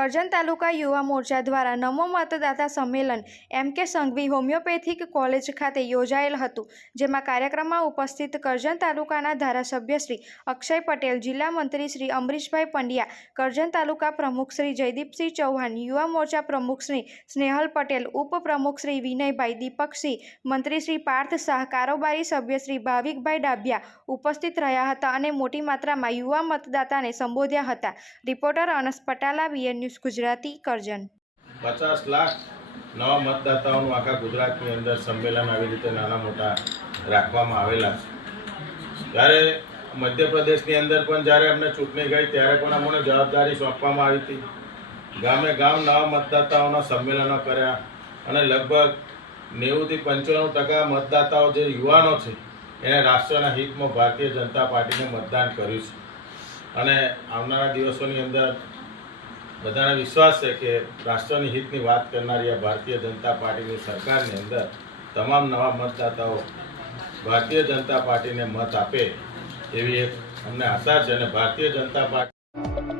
કરજણ તાલુકા યુવા મોરચા દ્વારા નમો મતદાતા સંમેલન એમ.કે. સંઘવી હોમિયોપેથિક કોલેજ ખાતે યોજાયેલ હતું, જેમાં કાર્યક્રમમાં ઉપસ્થિત કરજણ તાલુકાના ધારાસભ્ય શ્રી અક્ષય પટેલ, જિલ્લા મંત્રી શ્રી અમરીશભાઈ પંડ્યા, કરજણ તાલુકા પ્રમુખ શ્રી જયદીપસિંહ ચૌહાણ, યુવા મોરચા પ્રમુખ શ્રી સ્નેહલ પટેલ, ઉપપ્રમુખ શ્રી વિનયભાઈ દીપકસિંહ, મંત્રી શ્રી પાર્થ શાહ, કારોબારી સભ્ય શ્રી ભાવિકભાઈ ડાભિયા ઉપસ્થિત રહ્યા હતા અને મોટી માત્રામાં યુવા મતદાતાને સંબોધ્યા હતા। Reporter અનસ Patala, BN news Gujarati, Karjan. 50 lakh નવા મતદાતાઓનું આખા ગુજરાતની અંદર સંમેલન આવી રીતે નાના મોટા રાખવામાં આવેલા છે। ત્યારે મધ્યપ્રદેશની અંદર પણ જ્યારે અમને ચૂંટણી ગઈ ત્યારે પણ અમને જવાબદારી સોંપવામાં આવી હતી। ગામે ગામ નવા મતદાતાઓના સંમેલનો કર્યા અને લગભગ 90 થી 95% મતદાતાઓ જે યુવાનો છે એને રાષ્ટ્રના હિતમાં ભારતીય જનતા પાર્ટીને મતદાન કર્યું છે અને આવનારા દિવસોની અંદર બધાને વિશ્વાસ છે કે રાષ્ટ્રની હિતની વાત કરનારી આ ભારતીય જનતા પાર્ટીની સરકારની અંદર તમામ નવા મતદાતાઓ ભારતીય જનતા પાર્ટીને મત આપે એવી એક અમને આશા છે અને ભારતીય જનતા પાર્ટી